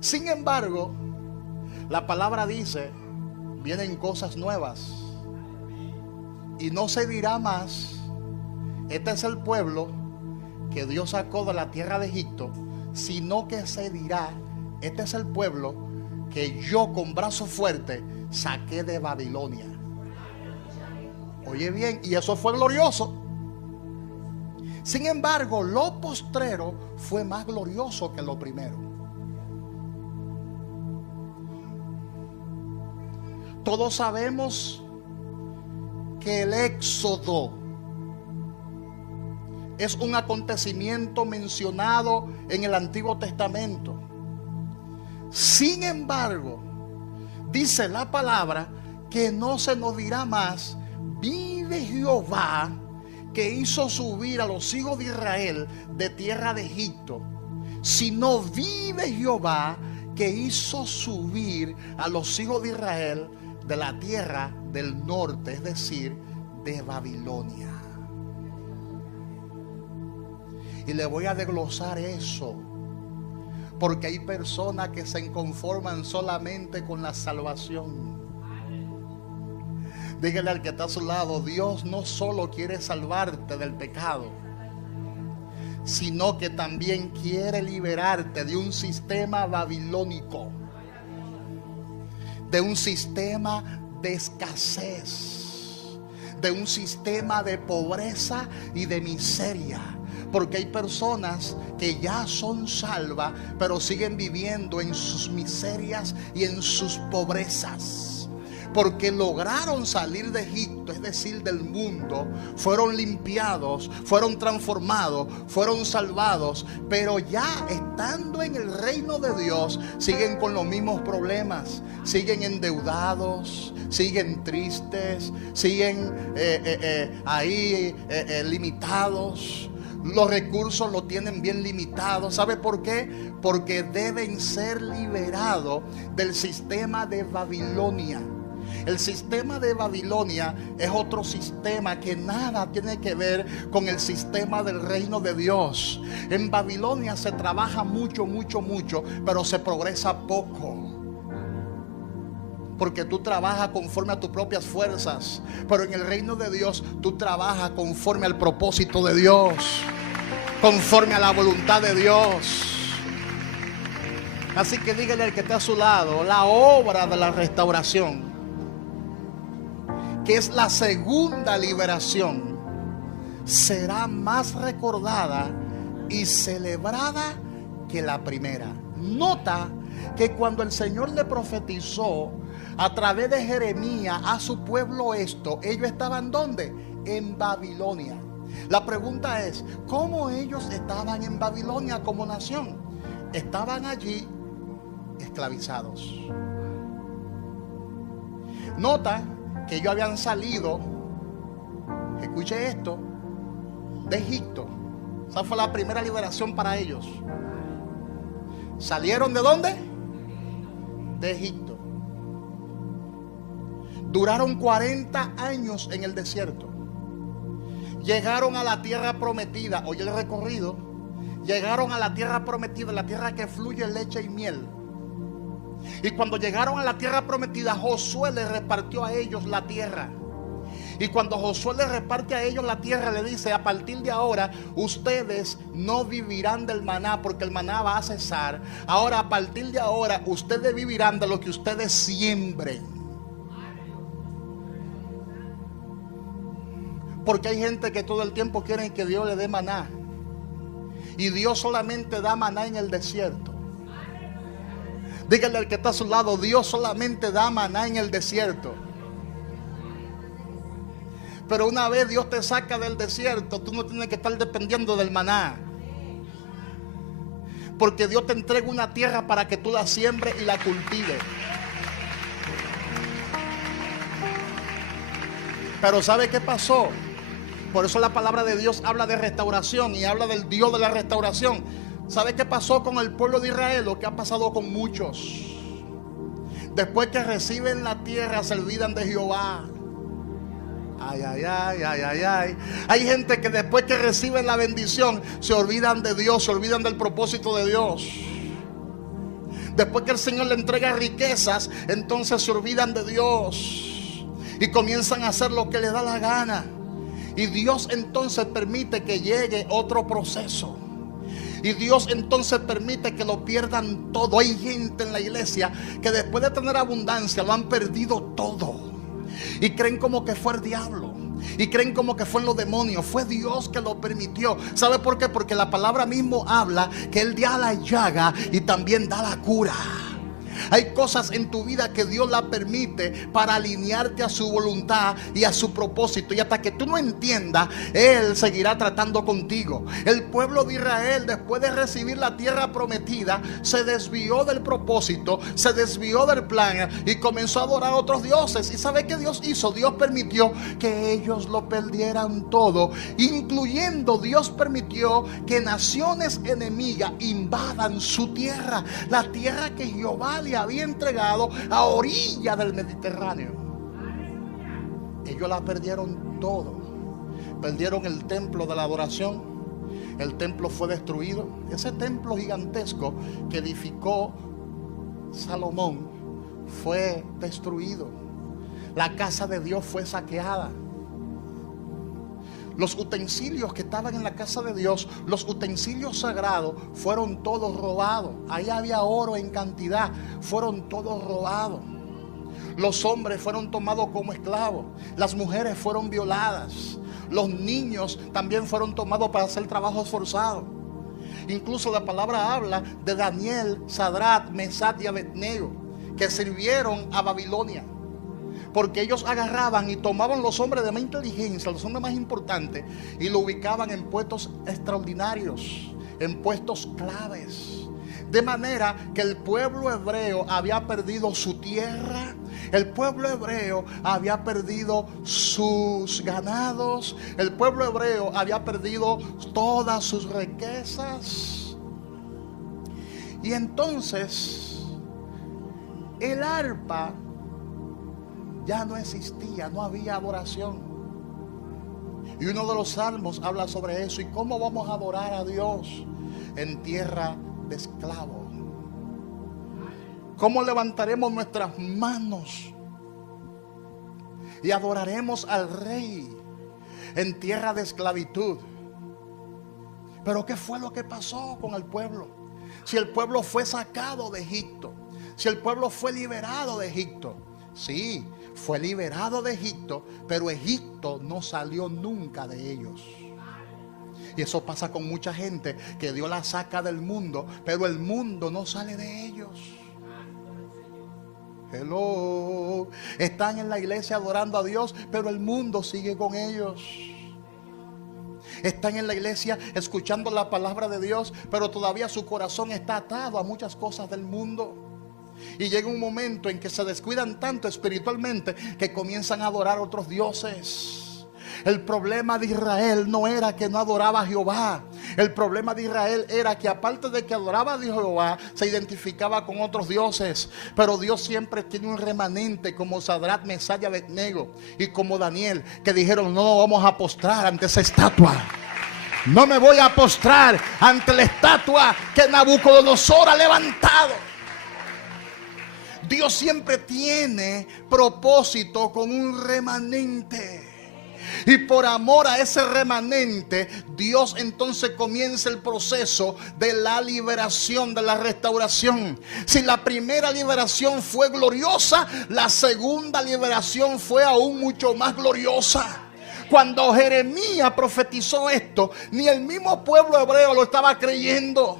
Sin embargo, la palabra dice, vienen cosas nuevas. Y no se dirá más, este es el pueblo que Dios sacó de la tierra de Egipto, sino que se dirá, este es el pueblo que yo con brazo fuerte saqué de Babilonia. Oye bien, y eso fue glorioso. Sin embargo, lo postrero fue más glorioso que lo primero. Todos sabemos que el éxodo es un acontecimiento mencionado en el Antiguo Testamento. Sin embargo, dice la palabra que no se nos dirá más, vive Jehová que hizo subir a los hijos de Israel de tierra de Egipto, sino vive Jehová que hizo subir a los hijos de Israel de la tierra del norte, es decir, de Babilonia. Y le voy a desglosar eso, porque hay personas que se conforman solamente con la salvación. Dígale al que está a su lado, Dios no solo quiere salvarte del pecado, sino que también quiere liberarte de un sistema babilónico, de un sistema de escasez, de un sistema de pobreza y de miseria. Porque hay personas que ya son salvas, pero siguen viviendo en sus miserias y en sus pobrezas. Porque lograron salir de Egipto, es decir, del mundo. Fueron limpiados, fueron transformados, fueron salvados. Pero ya estando en el reino de Dios, siguen con los mismos problemas. Siguen endeudados, siguen tristes, siguen limitados. Los recursos los tienen bien limitados. ¿Sabe por qué? Porque deben ser liberados del sistema de Babilonia. El sistema de Babilonia es otro sistema que nada tiene que ver con el sistema del reino de Dios. En Babilonia se trabaja mucho, pero se progresa poco. Porque tú trabajas conforme a tus propias fuerzas. Pero en el reino de Dios tú trabajas conforme al propósito de Dios, conforme a la voluntad de Dios. Así que dígale al que está a su lado, la obra de la restauración, que es la segunda liberación, será más recordada y celebrada que la primera. Nota que cuando el Señor le profetizó a través de Jeremías a su pueblo esto, ellos estaban ¿dónde? En Babilonia. La pregunta es, ¿cómo ellos estaban en Babilonia como nación? Estaban allí esclavizados. Nota que ellos habían salido, escuche esto, de Egipto. Esa fue la primera liberación para ellos. ¿Salieron de dónde? De Egipto. Duraron 40 años en el desierto. Llegaron a la tierra prometida. Oye el recorrido. Llegaron a la tierra prometida, la tierra que fluye leche y miel. Y cuando llegaron a la tierra prometida, Josué les repartió a ellos la tierra. Y cuando Josué les reparte a ellos la tierra, le dice: a partir de ahora ustedes no vivirán del maná, porque el maná va a cesar. Ahora, a partir de ahora, ustedes vivirán de lo que ustedes siembren. Porque hay gente que todo el tiempo quiere que Dios le dé maná, y Dios solamente da maná en el desierto. Dígale al que está a su lado, Dios solamente da maná en el desierto. Pero una vez Dios te saca del desierto, tú no tienes que estar dependiendo del maná. Porque Dios te entrega una tierra para que tú la siembres y la cultives. Pero ¿sabe qué pasó? Por eso la palabra de Dios habla de restauración y habla del Dios de la restauración. ¿Sabe qué pasó con el pueblo de Israel? Lo que ha pasado con muchos. Después que reciben la tierra, se olvidan de Jehová. Ay, ay, ay, ay, ay, ay. Hay gente que después que reciben la bendición, se olvidan de Dios, se olvidan del propósito de Dios. Después que el Señor le entrega riquezas, entonces se olvidan de Dios y comienzan a hacer lo que les da la gana. Y Dios entonces permite que llegue otro proceso. Y Dios entonces permite que lo pierdan todo. Hay gente en la iglesia que después de tener abundancia lo han perdido todo. Y creen como que fue el diablo. Y creen como que fue en los demonios. Fue Dios que lo permitió. ¿Sabe por qué? Porque la palabra mismo habla que Él da la llaga y también da la cura. Hay cosas en tu vida que Dios la permite para alinearte a su voluntad y a su propósito. Y hasta que tú no entiendas, Él seguirá tratando contigo. El pueblo de Israel, después de recibir la tierra prometida, se desvió del propósito, se desvió del plan y comenzó a adorar a otros dioses. ¿Y sabe qué Dios hizo? Dios permitió que ellos lo perdieran todo, incluyendo Dios permitió que naciones enemigas invadan su tierra, la tierra que Jehová le había entregado a orilla del Mediterráneo. Ellos la perdieron todo. Perdieron el templo de la adoración. El templo fue destruido. Ese templo gigantesco que edificó Salomón fue destruido. La casa de Dios fue saqueada. Los utensilios que estaban en la casa de Dios, los utensilios sagrados, fueron todos robados. Ahí había oro en cantidad, fueron todos robados. Los hombres fueron tomados como esclavos. Las mujeres fueron violadas. Los niños también fueron tomados para hacer trabajos forzados. Incluso la palabra habla de Daniel, Sadrach, Mesach y Abednego, que sirvieron a Babilonia. Porque ellos agarraban y tomaban los hombres de más inteligencia, los hombres más importantes, y lo ubicaban en puestos extraordinarios, en puestos claves. De manera que el pueblo hebreo había perdido su tierra, el pueblo hebreo había perdido sus ganados, el pueblo hebreo había perdido todas sus riquezas. Y entonces el arpa ya no existía, no había adoración. Y uno de los salmos habla sobre eso. ¿Y cómo vamos a adorar a Dios en tierra de esclavos? ¿Cómo levantaremos nuestras manos y adoraremos al Rey en tierra de esclavitud? Pero ¿qué fue lo que pasó con el pueblo? Si el pueblo fue sacado de Egipto, si el pueblo fue liberado de Egipto, sí, fue liberado de Egipto, pero Egipto no salió nunca de ellos. Y eso pasa con mucha gente, que Dios la saca del mundo, pero el mundo no sale de ellos. Hello. Están en la iglesia adorando a Dios, pero el mundo sigue con ellos. Están en la iglesia escuchando la palabra de Dios, pero todavía su corazón está atado a muchas cosas del mundo. Y llega un momento en que se descuidan tanto espiritualmente que comienzan a adorar a otros dioses. El problema de Israel no era que no adoraba a Jehová. El problema de Israel era que aparte de que adoraba a Jehová, se identificaba con otros dioses. Pero Dios siempre tiene un remanente como Sadrach, Mesach y Abednego, y como Daniel, que dijeron: no vamos a postrar ante esa estatua. No me voy a postrar ante la estatua que Nabucodonosor ha levantado. Dios siempre tiene propósito con un remanente. Y por amor a ese remanente, Dios entonces comienza el proceso de la liberación, de la restauración. Si la primera liberación fue gloriosa, la segunda liberación fue aún mucho más gloriosa. Cuando Jeremías profetizó esto, ni el mismo pueblo hebreo lo estaba creyendo.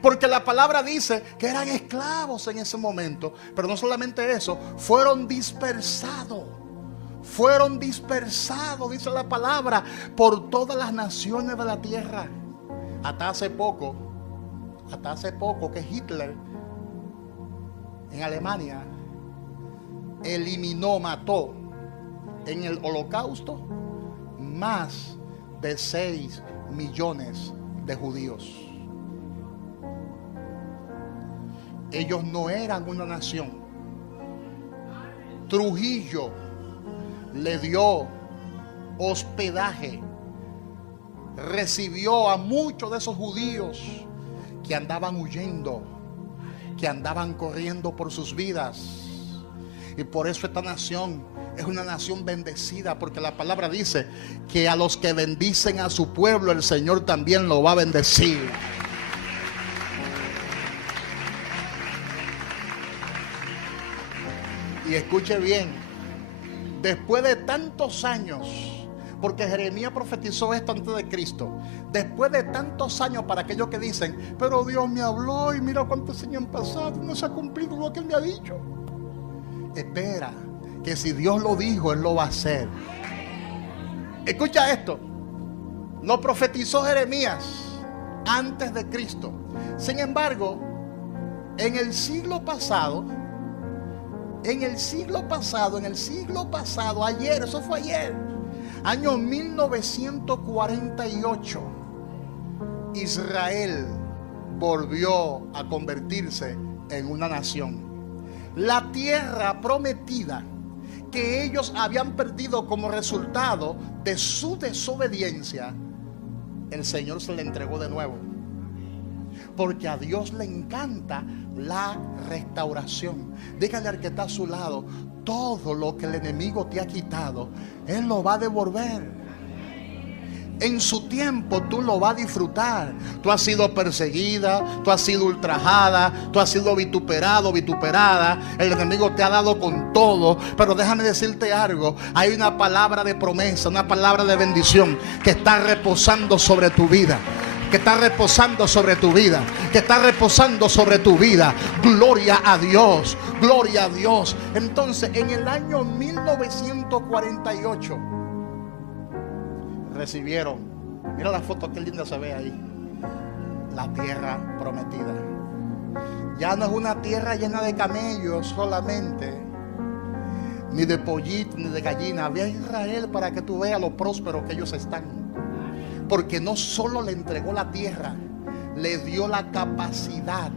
Porque la palabra dice que eran esclavos en ese momento. Pero no solamente eso, fueron dispersados. Fueron dispersados, dice la palabra, por todas las naciones de la tierra. Hasta hace poco que Hitler en Alemania eliminó, mató en el Holocausto más de 6 millones de judíos. Ellos no eran una nación. Trujillo le dio hospedaje, recibió a muchos de esos judíos que andaban huyendo, que andaban corriendo por sus vidas. Y por eso esta nación es una nación bendecida, porque la palabra dice que a los que bendicen a su pueblo, el Señor también lo va a bendecir. Y escuche bien, después de tantos años, porque Jeremías profetizó esto antes de Cristo, después de tantos años, para aquellos que dicen, pero Dios me habló y mira cuántos años han pasado, no se ha cumplido lo que Él me ha dicho. Espera, que si Dios lo dijo, Él lo va a hacer. Escucha esto, lo profetizó Jeremías antes de Cristo. Sin embargo, en el siglo pasado, ayer, eso fue ayer, año 1948, Israel volvió a convertirse en una nación. La tierra prometida que ellos habían perdido como resultado de su desobediencia, el Señor se la entregó de nuevo. Porque a Dios le encanta la restauración. Dígale al que está a su lado, todo lo que el enemigo te ha quitado, Él lo va a devolver. En su tiempo tú lo vas a disfrutar. Tú has sido perseguida, tú has sido ultrajada, tú has sido vituperada. El enemigo te ha dado con todo. Pero déjame decirte algo, hay una palabra de promesa, una palabra de bendición que está reposando sobre tu vida. Que está reposando sobre tu vida, que está reposando sobre tu vida. Gloria a Dios, gloria a Dios. Entonces, en el año 1948 recibieron, mira la foto que linda se ve ahí, la tierra prometida. Ya no es una tierra llena de camellos solamente, ni de pollitos, ni de gallina. Ve a Israel para que tú veas lo próspero que ellos están. Porque no solo le entregó la tierra, le dio la capacidad,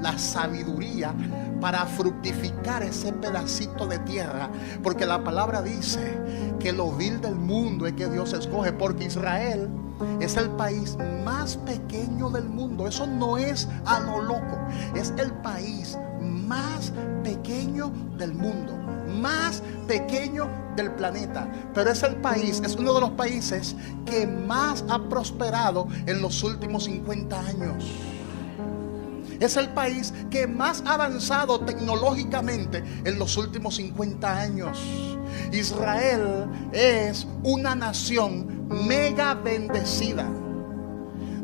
la sabiduría para fructificar ese pedacito de tierra. Porque la palabra dice que lo vil del mundo es que Dios escoge. Porque Israel es el país más pequeño del mundo. Eso no es a lo loco. Es el país más pequeño del mundo, más pequeño del planeta, pero es el país, es uno de los países que más ha prosperado en los últimos 50 años. Es el país que más ha avanzado tecnológicamente en los últimos 50 años. Israel es una nación mega bendecida,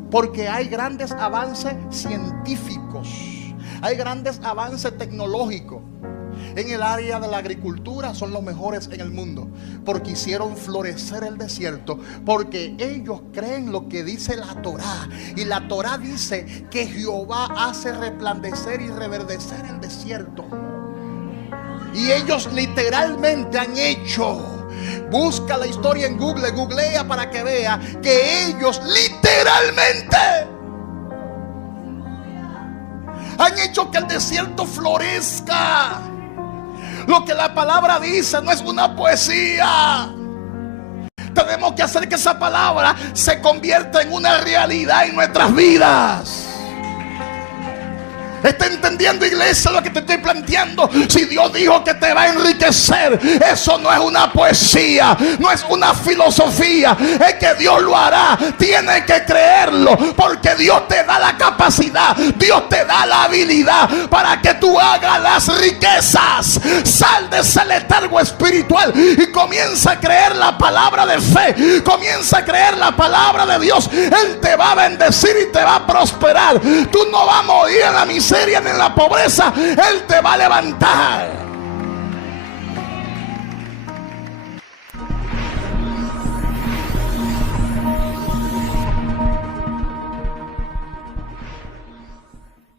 porque hay grandes avances científicos, hay grandes avances tecnológicos. En el área de la agricultura son los mejores en el mundo, porque hicieron florecer el desierto, porque ellos creen lo que dice la Torá. Y la Torá dice que Jehová hace resplandecer y reverdecer el desierto. Y ellos literalmente han hecho, busca la historia en Google, googlea para que vea que ellos literalmente han hecho que el desierto florezca. Lo que la palabra dice no es una poesía. Tenemos que hacer que esa palabra se convierta en una realidad en nuestras vidas. ¿Está entendiendo, iglesia, lo que te estoy planteando? Si Dios dijo que te va a enriquecer, eso no es una poesía, no es una filosofía, es que Dios lo hará. Tienes que creerlo, porque Dios te da la capacidad, Dios te da la habilidad para que tú hagas las riquezas. Sal de ese letargo espiritual y comienza a creer la palabra de fe, comienza a creer la palabra de Dios. Él te va a bendecir y te va a prosperar. Tú no vas a morir en la miseria ni en la pobreza. Él te va a levantar.